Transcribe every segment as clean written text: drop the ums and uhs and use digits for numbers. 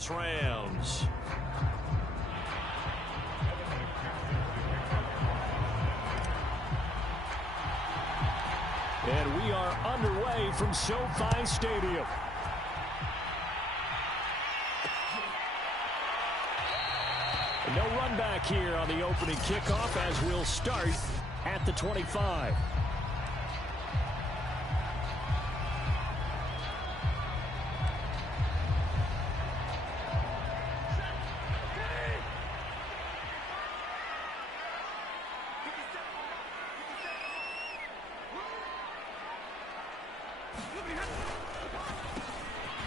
Angeles Rams. And we are underway from SoFi Stadium. No run back here on the opening kickoff as we'll start at the 25.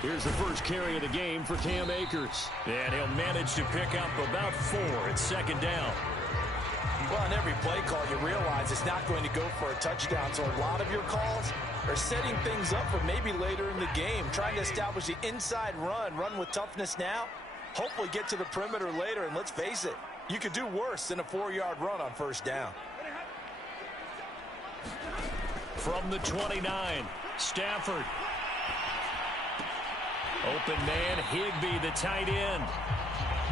Here's the first carry of the game for Cam Akers. And he'll manage to pick up about 4 at second down. Well, on every play call, you realize it's not going to go for a touchdown. So a lot of your calls are setting things up for maybe later in the game, trying to establish the inside run with toughness now, hopefully get to the perimeter later. And let's face it, you could do worse than a 4-yard run on first down. From the 29, Stafford. Open man, Higbee, the tight end.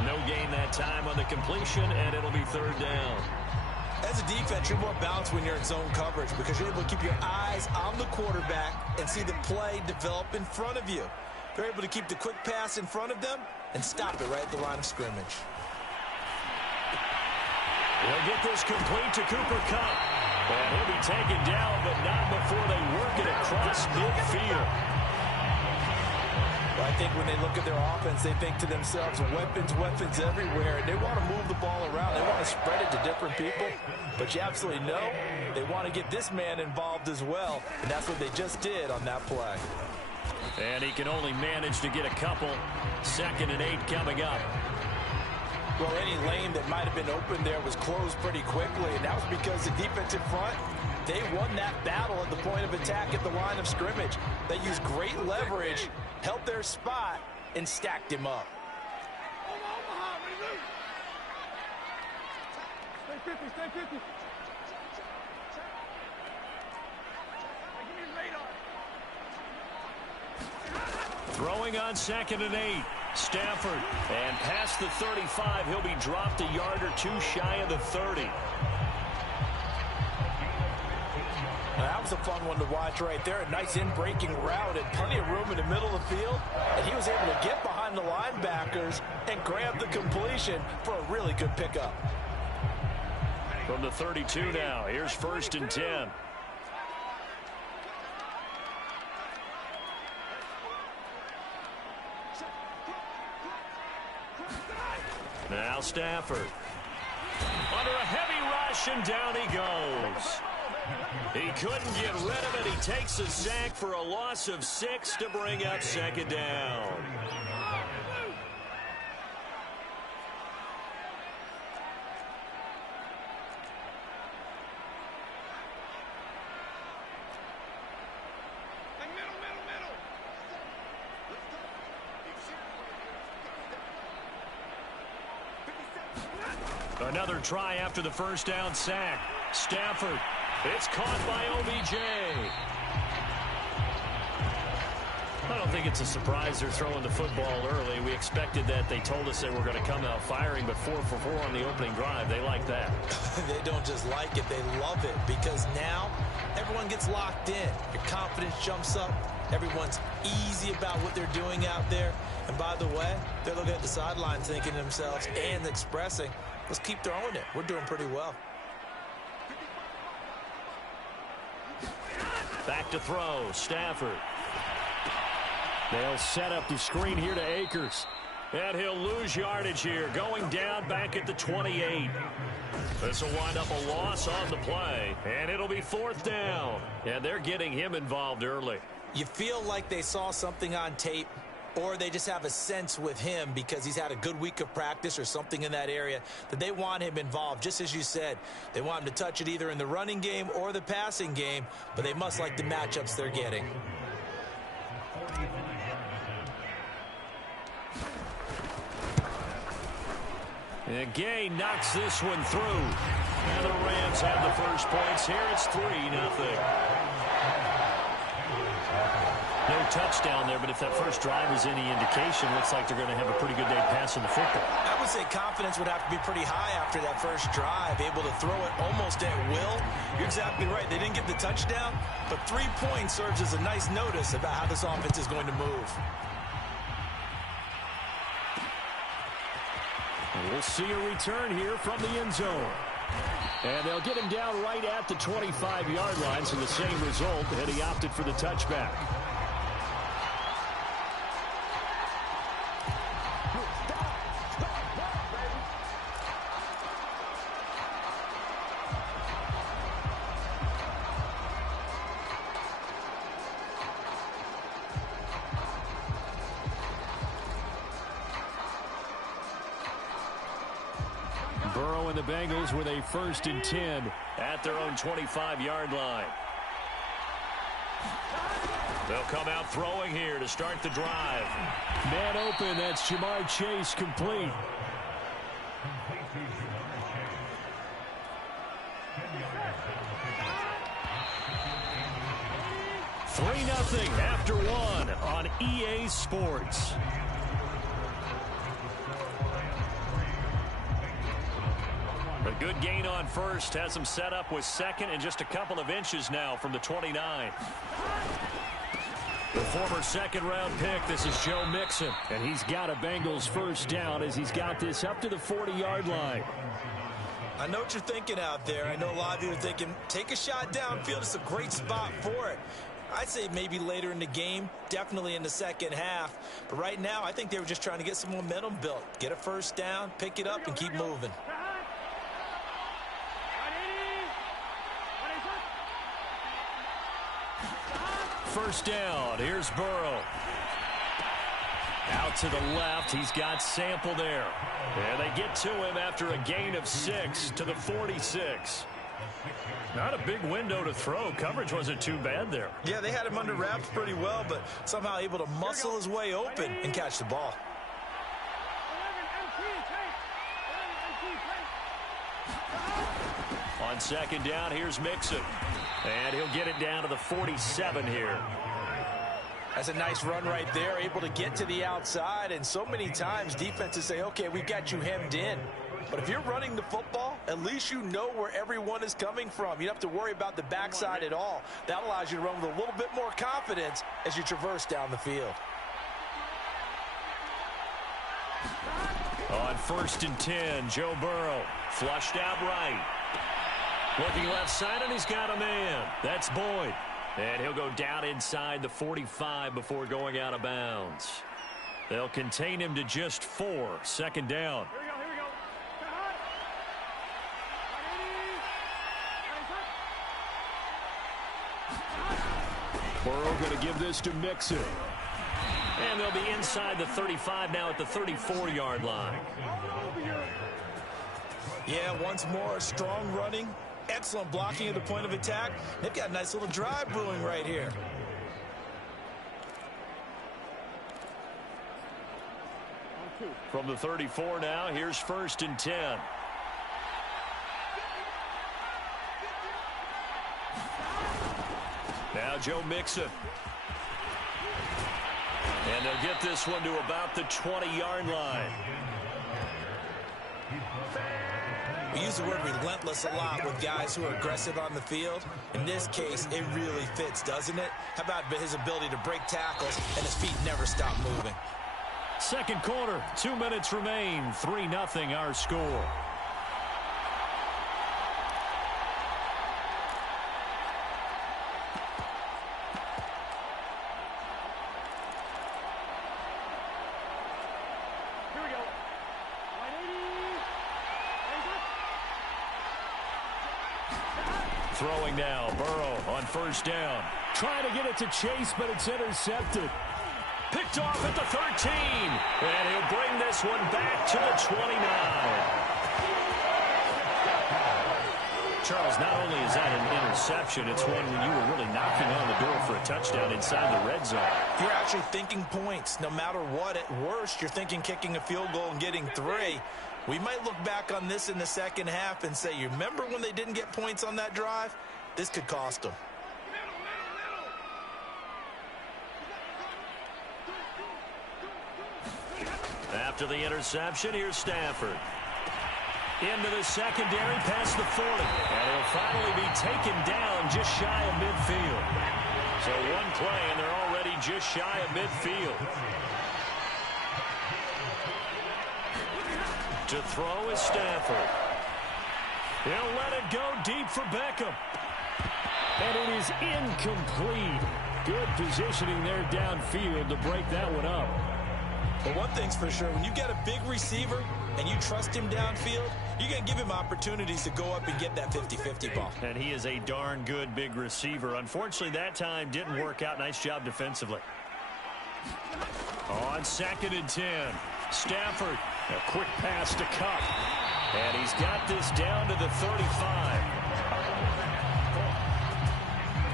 No gain that time on the completion, and it'll be third down. As a defense, you're more balanced when you're in zone coverage because you're able to keep your eyes on the quarterback and see the play develop in front of you. They're able to keep the quick pass in front of them and stop it right at the line of scrimmage. They'll get this complete to Cooper Kupp. And he'll be taken down, but not before they work it across midfield. I think when they look at their offense, they think to themselves, weapons everywhere. And they want to move the ball around. They want to spread it to different people. But you absolutely know they want to get this man involved as well. And that's what they just did on that play. And he can only manage to get a couple. 2nd and 8 coming up. Well, any lane that might have been open there was closed pretty quickly. And that was because the defensive front, they won that battle at the point of attack at the line of scrimmage. They used great leverage, held their spot, and stacked him up. Stay 50, stay 50. Throwing on 2nd and 8. Stafford. And past the 35, he'll be dropped a yard or 2 shy of the 30. That was a fun one to watch right there. A nice in-breaking route and plenty of room in the middle of the field. And he was able to get behind the linebackers and grab the completion for a really good pickup. From the 32 now, here's 1st and 10. Now Stafford. Under a heavy rush, and down he goes. He couldn't get rid of it. He takes a sack for a loss of 6 to bring up 2nd down. Another try after the 1st down sack. Stafford. It's caught by OBJ. I don't think it's a surprise they're throwing the football early. We expected that. They told us they were going to come out firing, but 4 for 4 on the opening drive. They like that. They don't just like it. They love it because now everyone gets locked in. Your confidence jumps up. Everyone's easy about what they're doing out there. And by the way, they're looking at the sideline thinking to themselves and expressing, let's keep throwing it. We're doing pretty well. Back to throw. Stafford. They'll set up the screen here to Akers. And he'll lose yardage here. Going down back at the 28. This will wind up a loss on the play. And it'll be 4th down. And they're getting him involved early. You feel like they saw something on tape, or they just have a sense with him because he's had a good week of practice or something in that area that they want him involved. Just as you said, they want him to touch it either in the running game or the passing game, but they must like the matchups they're getting. And Gay knocks this one through. And the Rams have the first points here. It's 3-0. No touchdown there, but if that first drive is any indication, looks like they're going to have a pretty good day passing the football. I would say confidence would have to be pretty high after that first drive, able to throw it almost at will. You're exactly right. They didn't get the touchdown, but 3 points serves as a nice notice about how this offense is going to move. And we'll see a return here from the end zone. And they'll get him down right at the 25-yard line, so the same result, and he opted for the touchback. Burrow and the Bengals with a 1st and 10 at their own 25-yard line. They'll come out throwing here to start the drive. Man open, that's Jamar Chase, complete. Three 0 after one on EA Sports. A good gain on first, has him set up with second and just a couple of inches now from the 29. The former second-round pick, this is Joe Mixon, and he's got a Bengals first down as he's got this up to the 40-yard line. I know what you're thinking out there. I know a lot of you are thinking, take a shot downfield. It's a great spot for it. I'd say maybe later in the game, definitely in the second half. But right now, I think they were just trying to get some momentum built. Get a first down, pick it up, and keep moving. First down, here's Burrow. Out to the left, he's got Sample there. And they get to him after a gain of 6 to the 46. Not a big window to throw. Coverage wasn't too bad there. Yeah, they had him under wraps pretty well, but somehow able to muscle his way open and catch the ball. On second down, here's Mixon. And he'll get it down to the 47 here. That's a nice run right there, able to get to the outside. And so many times defenses say, okay, we've got you hemmed in. But if you're running the football, at least you know where everyone is coming from. You don't have to worry about the backside at all. That allows you to run with a little bit more confidence as you traverse down the field. On 1st and 10, Joe Burrow flushed out right. Looking left side, and he's got a man. That's Boyd. And he'll go down inside the 45 before going out of bounds. They'll contain him to just 4. Second down. Here we go. Burrow going to give this to Mixon. And they'll be inside the 35 now at the 34-yard line. Yeah, once more, strong running. Excellent blocking at the point of attack. They've got a nice little drive brewing right here. From the 34 now, here's 1st and 10. Now Joe Mixon. And they'll get this one to about the 20-yard line. We use the word relentless a lot with guys who are aggressive on the field. In this case, it really fits, doesn't it? How about his ability to break tackles and his feet never stop moving? Second quarter, 2 minutes remain. 3-0 our score. Throwing now, Burrow on 1st down. Trying to get it to Chase, but it's intercepted. Picked off at the 13. And he'll bring this one back to the 29. Charles, not only is that an interception, it's one when you were really knocking on the door for a touchdown inside the red zone. You're actually thinking points. No matter what, at worst, you're thinking kicking a field goal and getting 3. We might look back on this in the second half and say, you remember when they didn't get points on that drive? This could cost them. After the interception, here's Stafford. Into the secondary, past the 40. And he'll finally be taken down just shy of midfield. So one play, and they're already just shy of midfield. To throw is Stafford. He'll let it go deep for Beckham. And it is incomplete. Good positioning there downfield to break that one up. But one thing's for sure, when you get a big receiver and you trust him downfield, you're going to give him opportunities to go up and get that 50-50 ball. And he is a darn good big receiver. Unfortunately, that time didn't work out. Nice job defensively. On 2nd and 10, Stafford, a quick pass to Kupp. And he's got this down to the 35.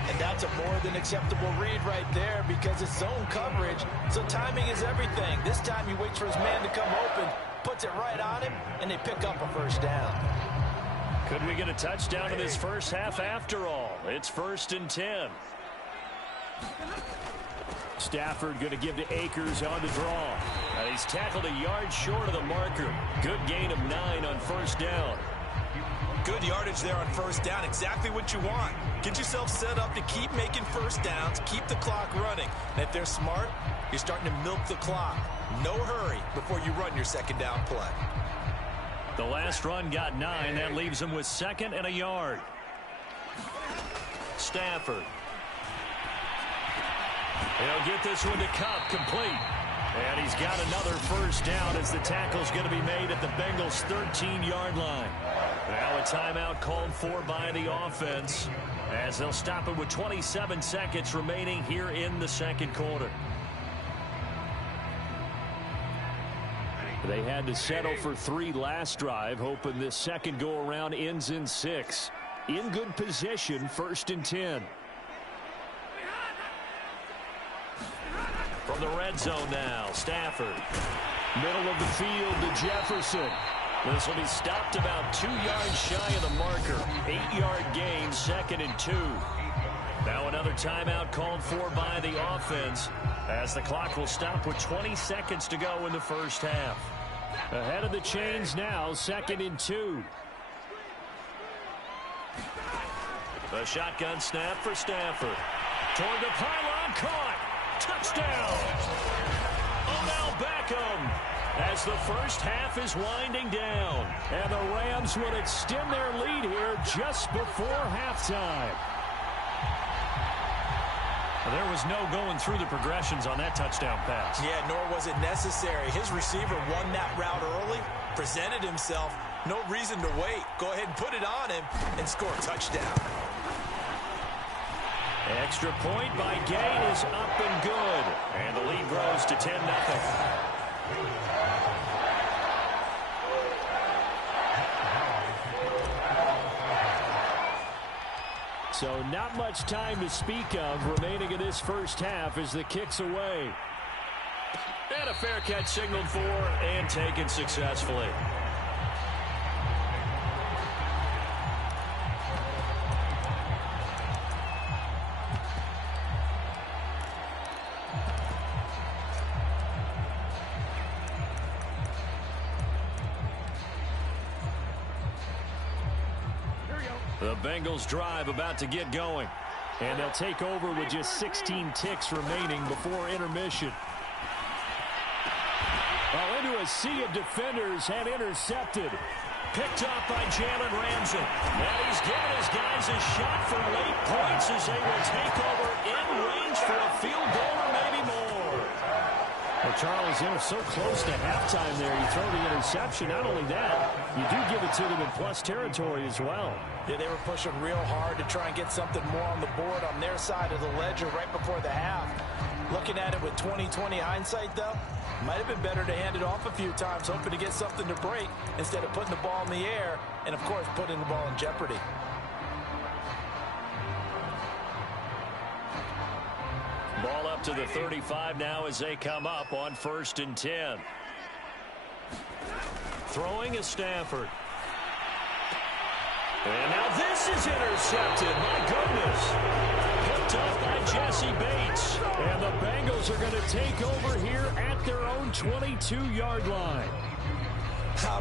And that's a more than acceptable read right there because it's zone coverage, so timing is everything. This time he waits for his man to come open, puts it right on him, and they pick up a first down. Could we get a touchdown in this first half after all? It's 1st and 10. Stafford going to give to Akers on the draw. And he's tackled a yard short of the marker. Good gain of 9 on first down. Good yardage there on first down. Exactly what you want. Get yourself set up to keep making first downs, keep the clock running. And if they're smart, you're starting to milk the clock. No hurry before you run your second down play. The last run got 9. That leaves him with 2nd and a yard. Stafford. He'll get this one to Kupp, complete. And he's got another first down as the tackle's going to be made at the Bengals' 13-yard line. Now a timeout called for by the offense as they'll stop it with 27 seconds remaining here in the second quarter. They had to settle for 3 last drive, hoping this second go-around ends in 6. In good position, 1st and 10. From the red zone now, Stafford. Middle of the field to Jefferson. This will be stopped about 2 yards shy of the marker. 8-yard gain, 2nd and 2. Now another timeout called for by the offense as the clock will stop with 20 seconds to go in the first half. Ahead of the chains now, 2nd and 2. The shotgun snap for Stafford. Toward the pylon, caught. Touchdown! Odell Beckham as the first half is winding down. And the Rams would extend their lead here just before halftime. There was no going through the progressions on that touchdown pass. Yeah, nor was it necessary. His receiver won that route early, presented himself. No reason to wait. Go ahead and put it on him and score a touchdown. Extra point by Gay is up and good. And the lead grows to 10-0. So not much time to speak of remaining in this first half as the kick's away. And a fair catch signaled for and taken successfully. The Bengals drive about to get going. And they'll take over with just 16 ticks remaining before intermission. Well, into a sea of defenders and intercepted. Picked up by Jalen Ramsey. And he's given his guys a shot for late points as they will take over in range for a field goal or maybe more. Well, Charles, they're so close to halftime there. You throw the interception. Not only that, you do give it to them in plus territory as well. Yeah, they were pushing real hard to try and get something more on the board on their side of the ledger right before the half. Looking at it with 20/20 hindsight, though, might have been better to hand it off a few times, hoping to get something to break instead of putting the ball in the air and, of course, putting the ball in jeopardy. Ball up to the 35 now as they come up on 1st and 10. Throwing is Stafford. And now this is intercepted. My goodness. Picked up by Jesse Bates. And the Bengals are going to take over here at their own 22-yard line.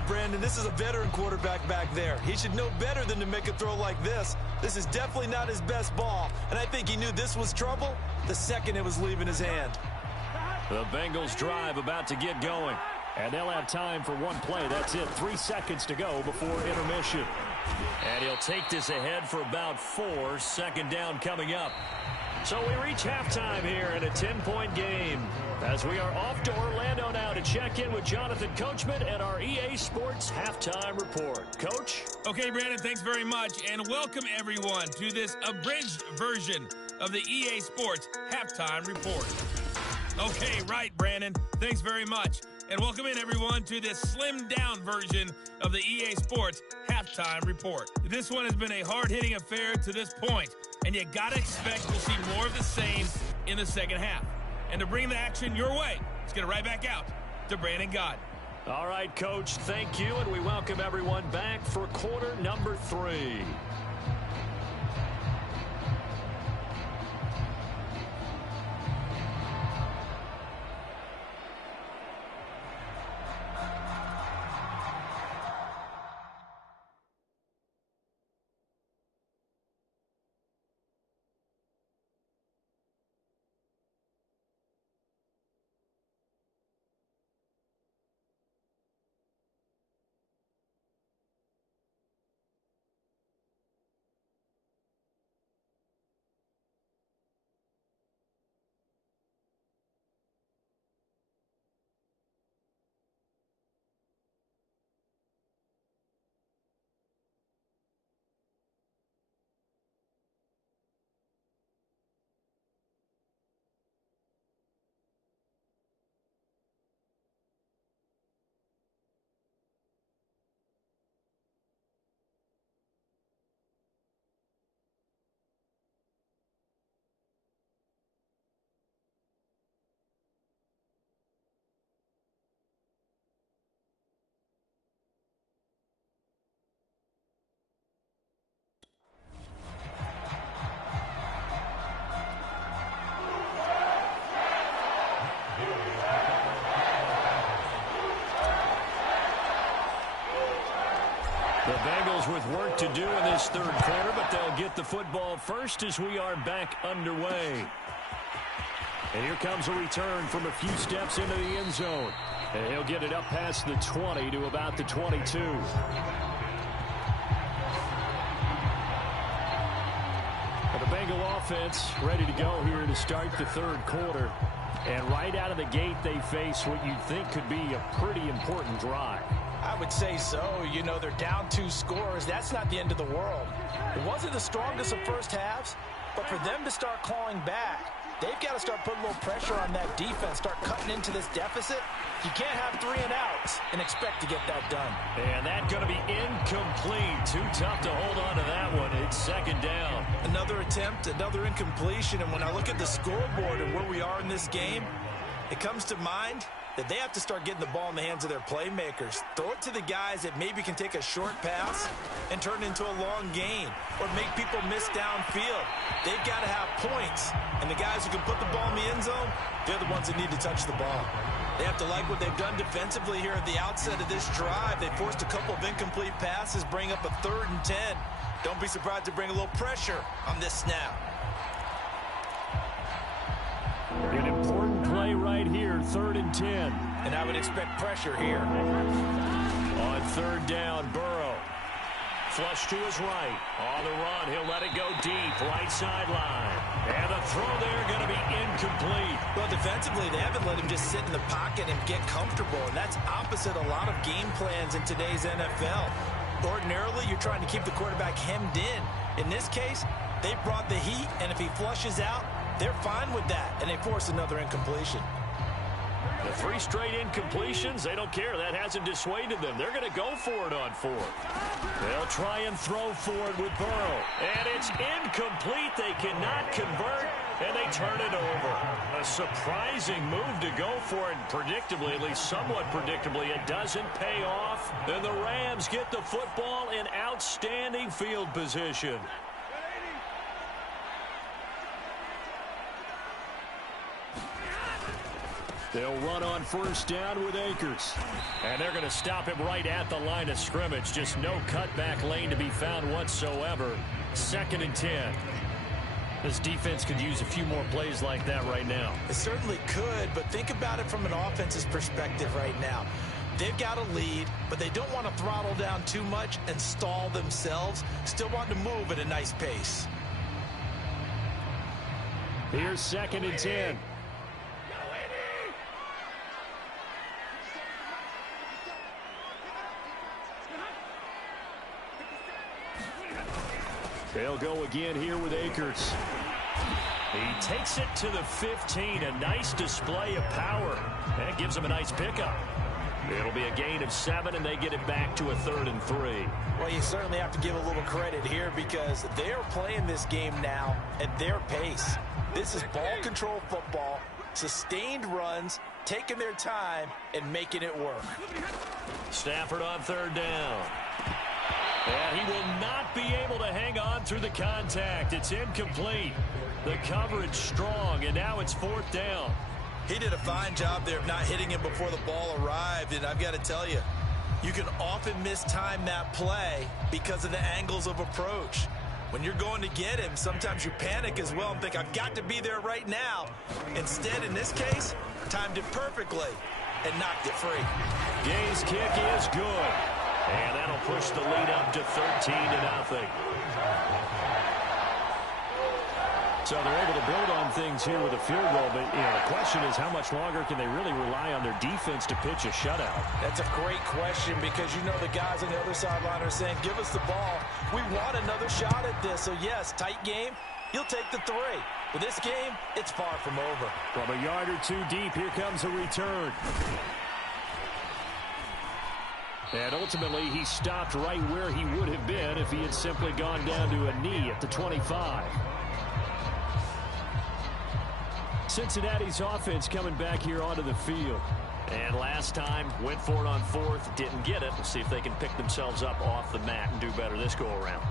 Brandon, this is a veteran quarterback back there. He should know better than to make a throw like this. This is definitely not his best ball, and I think he knew this was trouble the second it was leaving his hand. The Bengals drive about to get going, and they'll have time for one play. That's it, 3 seconds to go before intermission. And he'll take this ahead for about 4, second down coming up. So we reach halftime here in a 10-point game as we are off to Orlando now to check in with Jonathan Coachman and our EA Sports Halftime Report. Coach? Okay, Brandon, thanks very much, and welcome everyone to this abridged version of the EA Sports Halftime Report. Okay, right, Brandon, thanks very much. And welcome in, everyone, to this slimmed-down version of the EA Sports Halftime Report. This one has been a hard-hitting affair to this point, and you got to expect we'll see more of the same in the second half. And to bring the action your way, let's get it right back out to Brandon Gaudin. All right, Coach, thank you, and we welcome everyone back for quarter number 3. The Bengals with work to do in this third quarter, but they'll get the football first as we are back underway. And here comes a return from a few steps into the end zone. And he'll get it up past the 20 to about the 22. And the Bengal offense ready to go here to start the third quarter. And right out of the gate, they face what you'd think could be a pretty important drive. I would say so. You know, they're down 2 scores. That's not the end of the world. It wasn't the strongest of first halves, but for them to start clawing back, they've got to start putting a little pressure on that defense, start cutting into this deficit. You can't have 3 and outs and expect to get that done. And that's going to be incomplete. Too tough to hold on to that one. It's second down. Another attempt, another incompletion. And when I look at the scoreboard and where we are in this game, it comes to mind that they have to start getting the ball in the hands of their playmakers. Throw it to the guys that maybe can take a short pass and turn it into a long gain or make people miss downfield. They've got to have points, and the guys who can put the ball in the end zone, they're the ones that need to touch the ball. They have to like what they've done defensively here at the outset of this drive. They forced a couple of incomplete passes, bring up a 3rd and 10. Don't be surprised to bring a little pressure on this snap. An important play right here, 3rd and 10. And I would expect pressure here. On 3rd down, Burrow. Flush to his right. On the run, he'll let it go deep, right sideline. And the throw there going to be incomplete. Well, defensively, they haven't let him just sit in the pocket and get comfortable. And that's opposite a lot of game plans in today's NFL. Ordinarily, you're trying to keep the quarterback hemmed in. In this case, they brought the heat, and if he flushes out, they're fine with that, and they force another incompletion. The 3 straight incompletions, they don't care. That hasn't dissuaded them. They're going to go for it on 4th. They'll try and throw for it with Burrow. And it's incomplete. They cannot convert, and they turn it over. A surprising move to go for it. Predictably, at least somewhat predictably, it doesn't pay off. And the Rams get the football in outstanding field position. They'll run on first down with Akers. And they're going to stop him right at the line of scrimmage. Just no cutback lane to be found whatsoever. 2nd and 10. This defense could use a few more plays like that right now. It certainly could, but think about it from an offense's perspective right now. They've got a lead, but they don't want to throttle down too much and stall themselves. Still want to move at a nice pace. Here's 2nd and 10. They'll go again here with Akers. He takes it to the 15. A nice display of power. That gives him a nice pickup. It'll be a gain of 7, and they get it back to a 3rd and 3. Well, you certainly have to give a little credit here because they're playing this game now at their pace. This is ball control football, sustained runs, taking their time, and making it work. Stafford on 3rd down. And he will not be able to hang on through the contact. It's incomplete. The coverage strong, and now it's 4th down. He did a fine job there of not hitting him before the ball arrived, and I've got to tell you, you can often mistime that play because of the angles of approach. When you're going to get him, sometimes you panic as well and think, I've got to be there right now. Instead, in this case, timed it perfectly and knocked it free. Gay's kick is good. And that'll push the lead up to 13-0. So they're able to build on things here with a field goal, but the question is how much longer can they really rely on their defense to pitch a shutout? That's a great question because the guys on the other sideline are saying, give us the ball. We want another shot at this. So, yes, tight game. He'll take the 3. But this game, it's far from over. From a yard or 2 deep, here comes a return. And ultimately, he stopped right where he would have been if he had simply gone down to a knee at the 25. Cincinnati's offense coming back here onto the field. And last time, went for it on 4th, didn't get it. We'll see if they can pick themselves up off the mat and do better this go-around.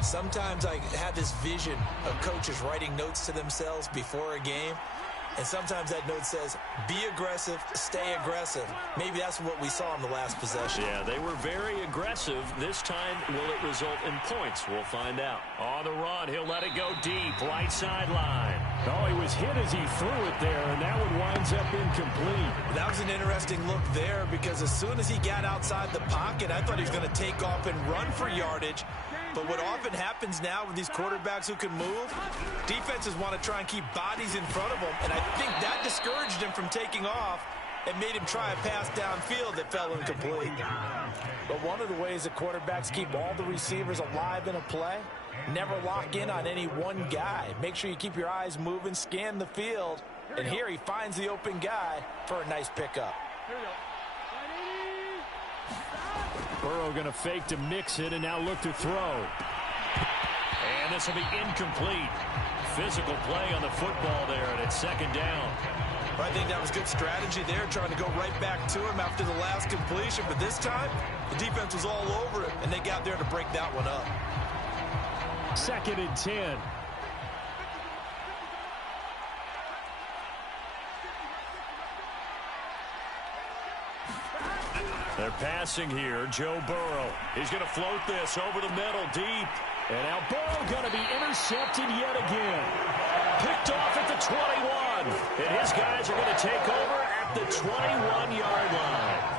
Sometimes I have this vision of coaches writing notes to themselves before a game. And sometimes that note says, be aggressive, stay aggressive. Maybe that's what we saw in the last possession. Yeah, they were very aggressive. This time, will it result in points? We'll find out. On the run, he'll let it go deep, right sideline. Oh, he was hit as he threw it there, and that one winds up incomplete. That was an interesting look there because as soon as he got outside the pocket, I thought he was going to take off and run for yardage. But what often happens now with these quarterbacks who can move, defenses want to try and keep bodies in front of them, and I think that discouraged him from taking off and made him try a pass downfield that fell incomplete. But one of the ways that quarterbacks keep all the receivers alive in a play, never lock in on any one guy. Make sure you keep your eyes moving, scan the field, and here he finds the open guy for a nice pickup. Burrow going to fake to mix it and now look to throw. And this will be incomplete. Physical play on the football there, and it's 2nd down. I think that was good strategy there, trying to go right back to him after the last completion. But this time, the defense was all over it, and they got there to break that one up. 2nd and 10. They're passing here. Joe Burrow. He's going to float this over the middle deep. And now Burrow going to be intercepted yet again. Picked off at the 21. And his guys are going to take over at the 21-yard line.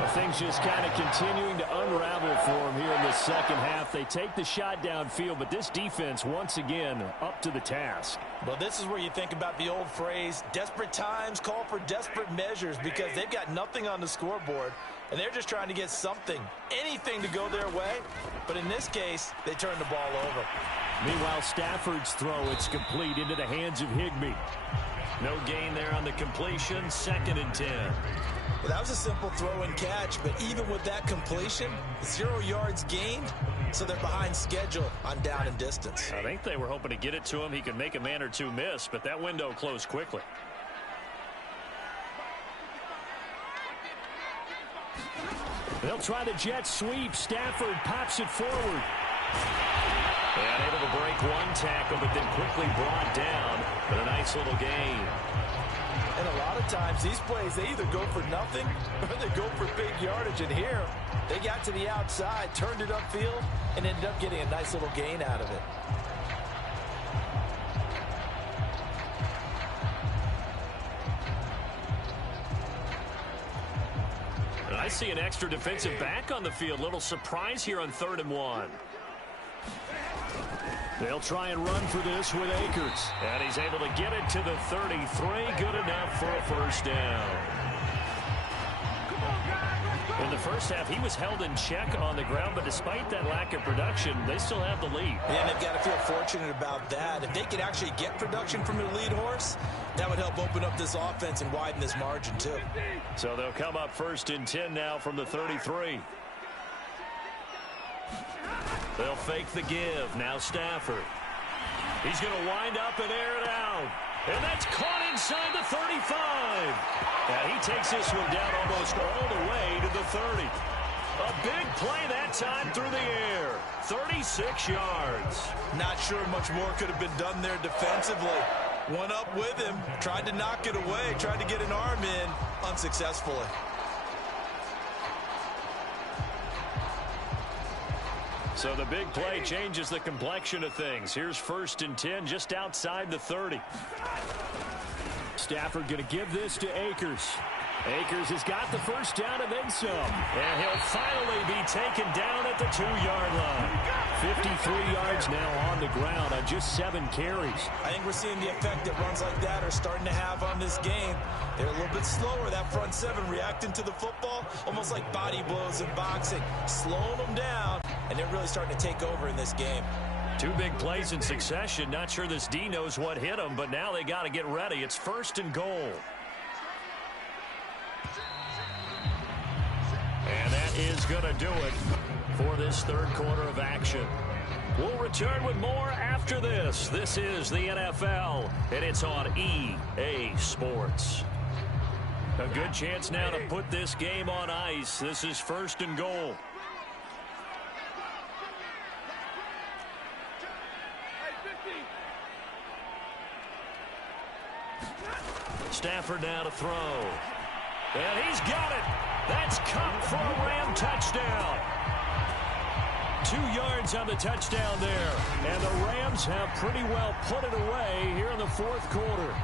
Well, things just kind of continuing to unravel for him here in the second half. They take the shot downfield, but this defense, once again, up to the task. Well, this is where you think about the old phrase, desperate times call for desperate measures, because they've got nothing on the scoreboard, and they're just trying to get something, anything to go their way. But in this case, they turn the ball over. Meanwhile, Stafford's throw, it's complete into the hands of Higbee. No gain there on the completion, 2nd and 10. Well, that was a simple throw and catch, but even with that completion, 0 yards gained, so they're behind schedule on down and distance. I think they were hoping to get it to him. He could make a man or two miss, but that window closed quickly. They'll try the jet sweep. Stafford pops it forward. And able to break one tackle, but then quickly brought down. But a nice little gain. And a lot of times, these plays, they either go for nothing or they go for big yardage. And here, they got to the outside, turned it upfield, and ended up getting a nice little gain out of it. I see an extra defensive back on the field. Little surprise here on 3rd and 1. They'll try and run for this with Akers. And he's able to get it to the 33. Good enough for a first down. In the first half, he was held in check on the ground, but despite that lack of production, they still have the lead. And they've got to feel fortunate about that. If they could actually get production from their lead horse, that would help open up this offense and widen this margin, too. So they'll come up 1st and 10 now from the 33. They'll fake the give. Now Stafford. He's going to wind up and air it out. And that's caught inside the 35. And he takes this one down almost all the way to the 30. A big play that time through the air. 36 yards. Not sure much more could have been done there defensively. One up with him, tried to knock it away, tried to get an arm in, unsuccessfully. So the big play changes the complexion of things. Here's 1st and 10 just outside the 30. Stafford going to give this to Akers. Akers has got the first down and then some. And he'll finally be taken down at the 2-yard line. 53 yards now on the ground on just 7 carries. I think we're seeing the effect that runs like that are starting to have on this game. They're a little bit slower, that front 7, reacting to the football, almost like body blows in boxing, slowing them down, and they're really starting to take over in this game. 2 big plays in succession. Not sure this D knows what hit him, but now they got to get ready. It's 1st and goal. And that is going to do it for this 3rd quarter of action. We'll return with more after this. This is the NFL, and it's on EA Sports. A good chance now to put this game on ice. This is 1st and goal. Stafford now to throw. And he's got it. That's caught for a Ram touchdown. 2 yards on the touchdown there. And the Rams have pretty well put it away here in the 4th quarter.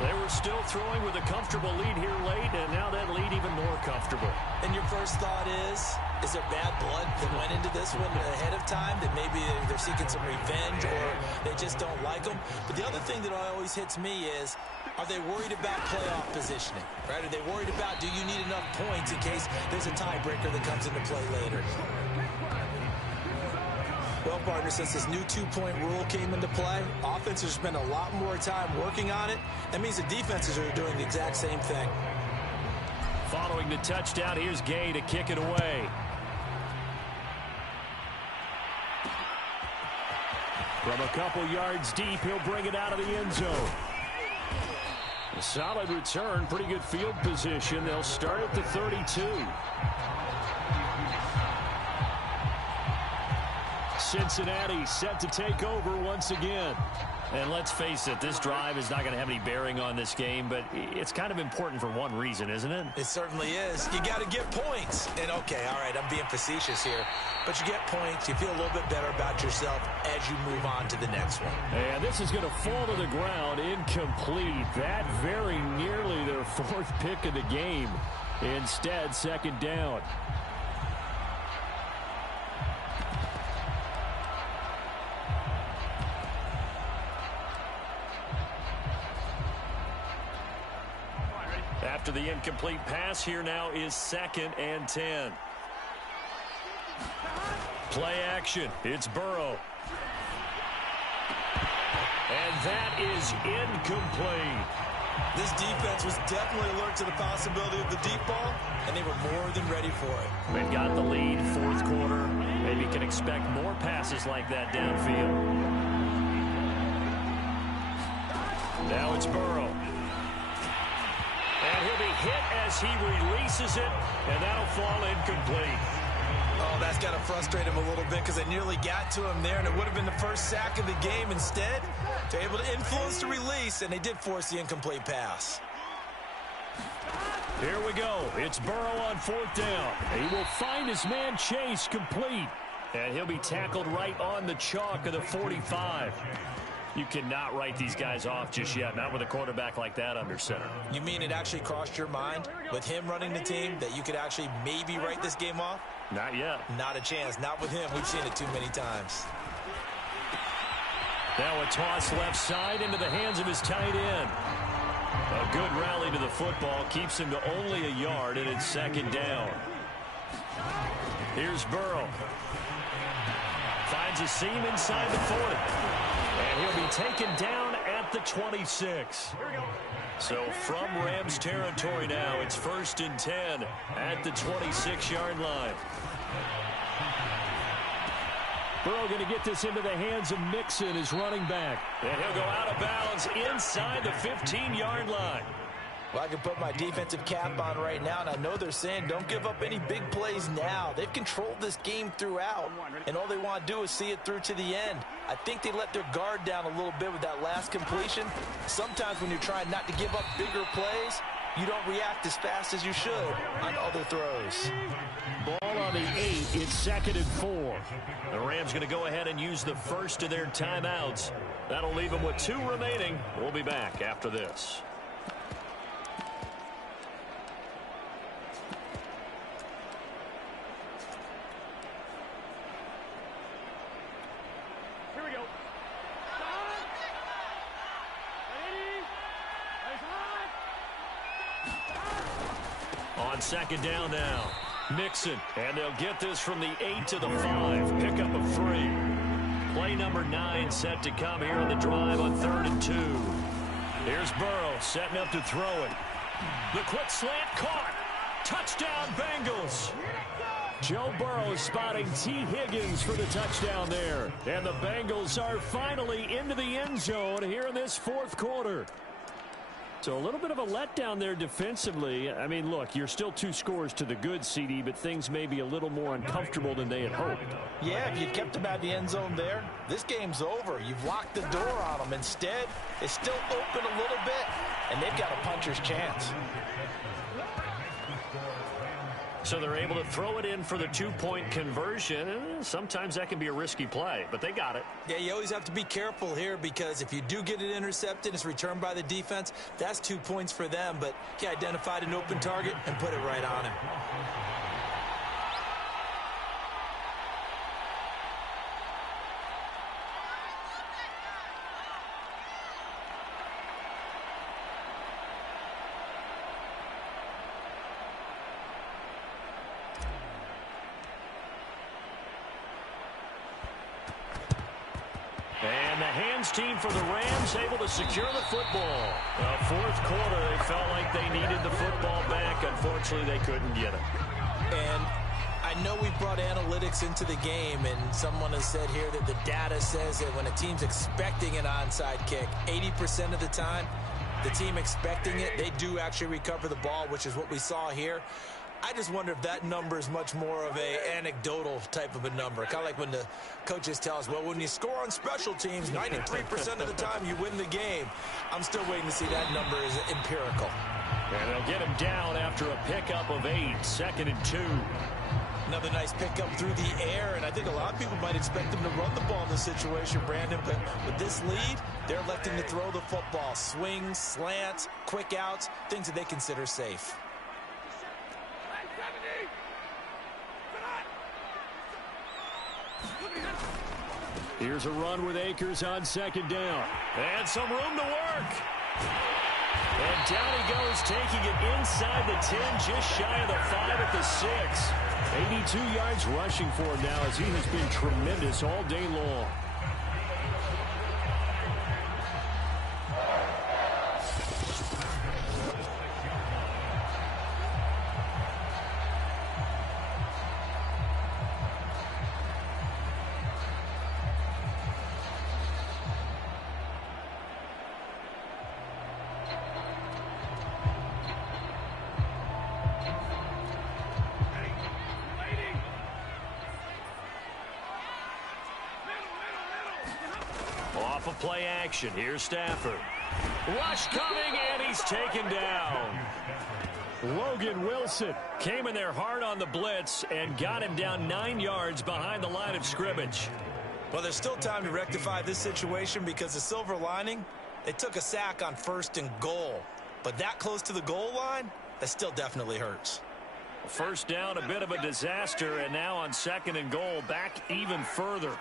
They were still throwing with a comfortable lead here late, and now that lead even more comfortable. And your first thought is there bad blood that went into this one ahead of time, that maybe they're seeking some revenge or they just don't like them? But the other thing that always hits me is, are they worried about playoff positioning? Right? Are they worried about, do you need enough points in case there's a tiebreaker that comes into play later? Well, partner, since this new 2-point rule came into play, offenses spend a lot more time working on it. That means the defenses are doing the exact same thing. Following the touchdown, here's Gay to kick it away. From a couple yards deep, he'll bring it out of the end zone. A solid return, pretty good field position. They'll start at the 32. Cincinnati set to take over once again. And let's face it, this drive is not going to have any bearing on this game, but it's kind of important for one reason, isn't it? It certainly is. You got to get points. And, okay, all right, I'm being facetious here. But you get points, you feel a little bit better about yourself as you move on to the next one. And this is going to fall to the ground incomplete. That very nearly their 4th pick of the game. Instead, 2nd down. After the incomplete pass, here now is 2nd and 10. Play action. It's Burrow. And that is incomplete. This defense was definitely alert to the possibility of the deep ball, and they were more than ready for it. They've got the lead, 4th quarter. Maybe can expect more passes like that downfield. Now it's Burrow. And he'll be hit as he releases it, and that'll fall incomplete. Oh, that's got to frustrate him a little bit because they nearly got to him there, and it would have been the first sack of the game. Instead, They're able to influence the release, and they did force the incomplete pass. Here we go. It's Burrow on 4th down. He will find his man Chase complete. And he'll be tackled right on the chalk of the 45. You cannot write these guys off just yet, not with a quarterback like that under center. You mean it actually crossed your mind with him running the team that you could actually maybe write this game off? Not yet. Not a chance. Not with him. We've seen it too many times. Now a toss left side into the hands of his tight end. A good rally to the football keeps him to only a yard, and it's 2nd down. Here's Burrow. Finds a seam inside the 40. And he'll be taken down at the 26. So from Rams territory now, it's 1st and 10 at the 26-yard line. Burrow going to get this into the hands of Mixon, his running back. And he'll go out of bounds inside the 15-yard line. Well, I can put my defensive cap on right now, and I know they're saying don't give up any big plays now. They've controlled this game throughout, and all they want to do is see it through to the end. I think they let their guard down a little bit with that last completion. Sometimes when you're trying not to give up bigger plays, you don't react as fast as you should on other throws. Ball on the 8. It's 2nd and 4. The Rams going to go ahead and use the first of their timeouts. That'll leave them with 2 remaining. We'll be back after this. On 2nd down now, Mixon, and they'll get this from the 8 to the 5, pickup of 3. Play number 9 set to come here on the drive on 3rd and 2. Here's Burrow setting up to throw it. The quick slant caught. Touchdown Bengals. Joe Burrow spotting T. Higgins for the touchdown there. And the Bengals are finally into the end zone here in this 4th quarter. So a little bit of a letdown there defensively. I mean, look, you're still 2 scores to the good, CD, but things may be a little more uncomfortable than they had hoped. Yeah, if you'd kept them out of the end zone there, this game's over. You've locked the door on them. Instead, it's still open a little bit, and they've got a puncher's chance. So they're able to throw it in for the 2-point conversion. Sometimes that can be a risky play, but they got it. Yeah, you always have to be careful here because if you do get it intercepted, it's returned by the defense. That's 2 points for them, but he identified an open target and put it right on him. And the hands team for the Rams able to secure the football. 4th quarter, they felt like they needed the football back. Unfortunately, they couldn't get it. And I know we brought analytics into the game, and someone has said here that the data says that when a team's expecting an onside kick, 80% of the time, the team expecting it, they do actually recover the ball, which is what we saw here. I just wonder if that number is much more of a anecdotal type of a number. Kind of like when the coaches tell us, well, when you score on special teams, 93% of the time you win the game. I'm still waiting to see that number is empirical. And they'll get him down after a pickup of 8, 2nd and 2. Another nice pickup through the air, and I think a lot of people might expect them to run the ball in this situation, Brandon, but with this lead, they're electing to throw the football. Swings, slants, quick outs, things that they consider safe. Here's a run with Akers on 2nd down. And some room to work. And down he goes, taking it inside the 10, just shy of the 5 at the 6. 82 yards rushing for him now as he has been tremendous all day long. Off of play action, here's Stafford. Rush coming, and he's taken down. Logan Wilson came in there hard on the blitz and got him down 9 yards behind the line of scrimmage. Well, there's still time to rectify this situation because the silver lining, they took a sack on 1st and goal. But that close to the goal line, that still definitely hurts. First down, a bit of a disaster, and now on 2nd and goal, back even further.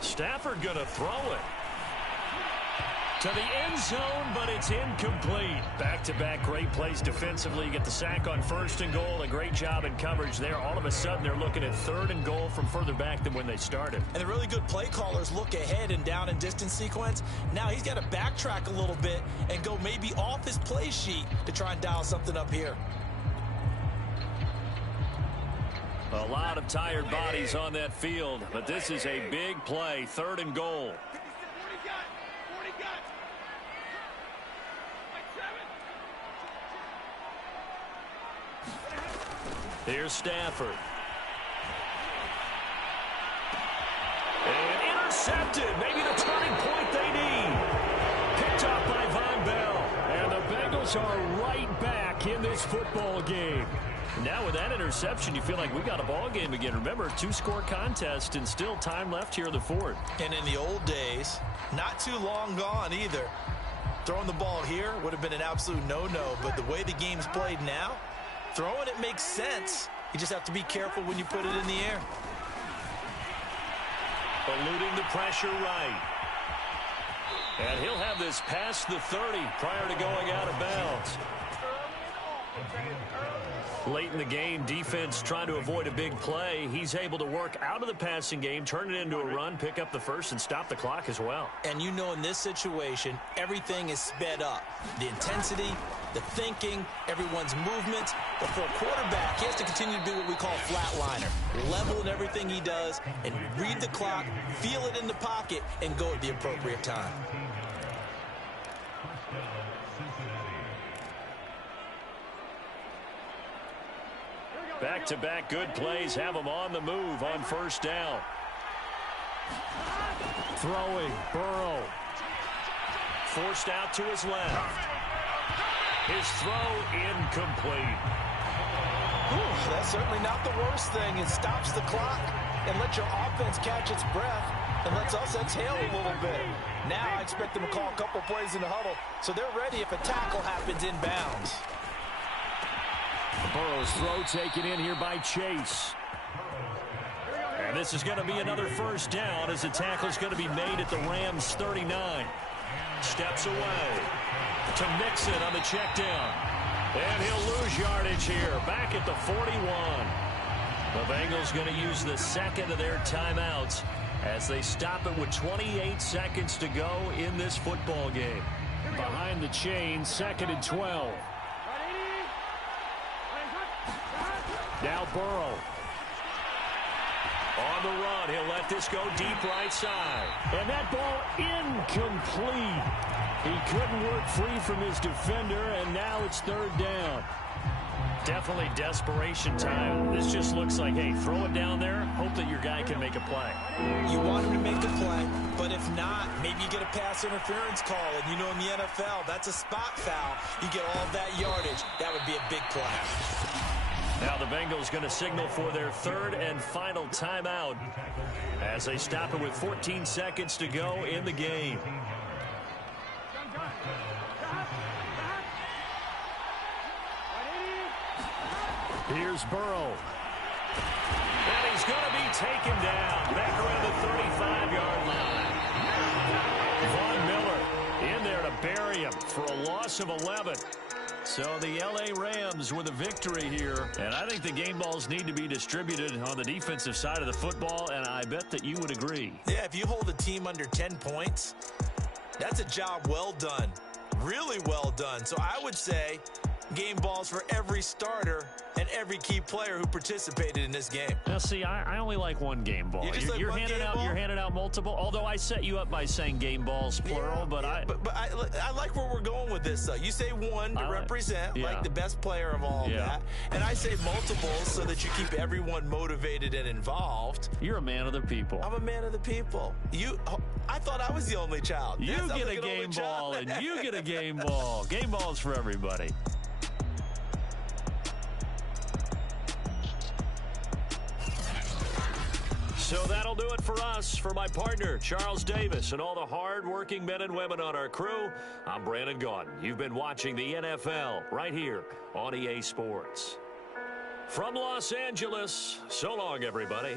Stafford going to throw it to the end zone, but it's incomplete. Back-to-back great plays defensively. You get the sack on 1st and goal. A great job in coverage there. All of a sudden, they're looking at 3rd and goal from further back than when they started. And the really good play callers look ahead and down and distance sequence. Now he's got to backtrack a little bit and go maybe off his play sheet to try and dial something up here. A lot of tired bodies on that field, but this is a big play. 3rd and goal. Here's Stafford. And intercepted. Maybe the turning point they need. Picked up by Von Bell. And the Bengals are right back in this football game. Now with that interception, you feel like we got a ball game again. Remember, 2-score contest and still time left here in the 4th. And in the old days, not too long gone either. Throwing the ball here would have been an absolute no-no, but the way the game's played now, throwing it makes sense. You just have to be careful when you put it in the air. Eluding the pressure right. And he'll have this past the 30 prior to going out of bounds. Late in the game, defense trying to avoid a big play. He's able to work out of the passing game, turn it into a run, pick up the first, and stop the clock as well. And you know in this situation, everything is sped up. The intensity, the thinking, everyone's movement. But for a quarterback, he has to continue to do what we call flatliner. Level in everything he does and read the clock, feel it in the pocket, and go at the appropriate time. Back-to-back good plays have him on the move on 1st down. Throwing, Burrow. Forced out to his left. His throw incomplete. Whew, that's certainly not the worst thing. It stops the clock and lets your offense catch its breath and lets us exhale a little bit. Now I expect them to call a couple plays in the huddle so they're ready if a tackle happens inbounds. Burrow's throw taken in here by Chase. And this is going to be another 1st down as the tackle is going to be made at the Rams 39. Steps away to Mixon on the check down. And he'll lose yardage here back at the 41. The Bengals going to use the 2nd of their timeouts as they stop it with 28 seconds to go in this football game. Behind the chain, 2nd and 12. Now Burrow. On the run, he'll let this go deep right side. And that ball incomplete. He couldn't work free from his defender, and now it's 3rd down. Definitely desperation time. This just looks like, hey, throw it down there, hope that your guy can make a play. You want him to make a play, but if not, maybe you get a pass interference call. And you know in the NFL, that's a spot foul. You get all of that yardage. That would be a big play. Now the Bengals going to signal for their 3rd and final timeout as they stop it with 14 seconds to go in the game. Here's Burrow. And he's going to be taken down back around the 35-yard line. Von Miller in there to bury him for a loss of 11. So the L.A. Rams with a victory here. And I think the game balls need to be distributed on the defensive side of the football, and I bet that you would agree. Yeah, if you hold a team under 10 points, that's a job well done. Really well done. So I would say game balls for every starter and every key player who participated in this game. Now, see, I only like one game ball. You're handing out multiple. Although I set you up by saying game balls plural, but I like where we're going with this. Though you say one to represent like the best player of all of that, and I say multiples so that you keep everyone motivated and involved. You're a man of the people. I'm a man of the people. I thought I was the only child. You get a game ball, and you get a game ball. Game balls for everybody. So that'll do it for us. For my partner, Charles Davis, and all the hard-working men and women on our crew, I'm Brandon Gaudin. You've been watching the NFL right here on EA Sports. From Los Angeles, so long, everybody.